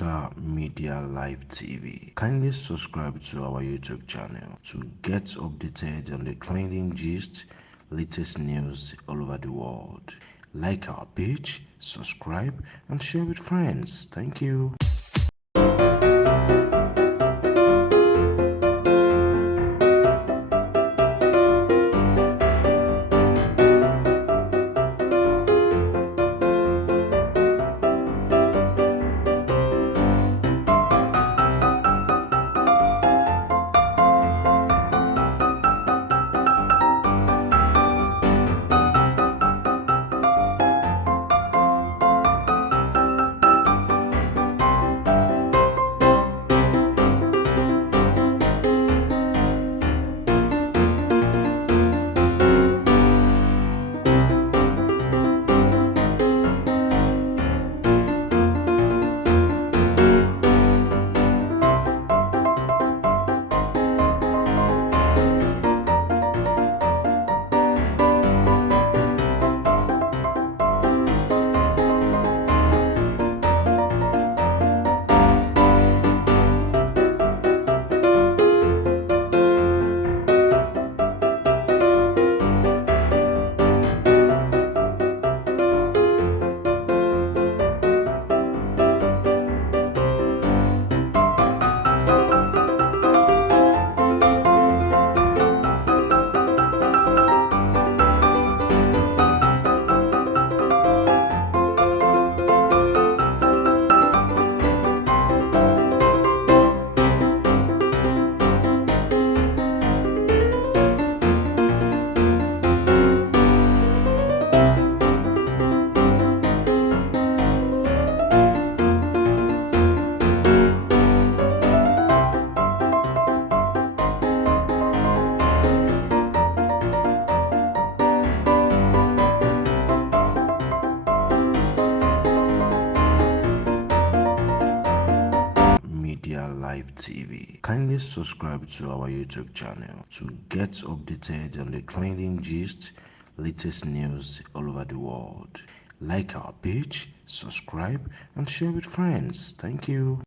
Africa Media Live TV. Kindly subscribe to our YouTube channel to get updated on the trending gist, latest news all over the world. Like our page, subscribe, and share with friends. Thank you. Media Live TV. Kindly subscribe to our YouTube channel to get updated on the trending gist, latest news all over the world. Like our page, subscribe, and share with friends. Thank you.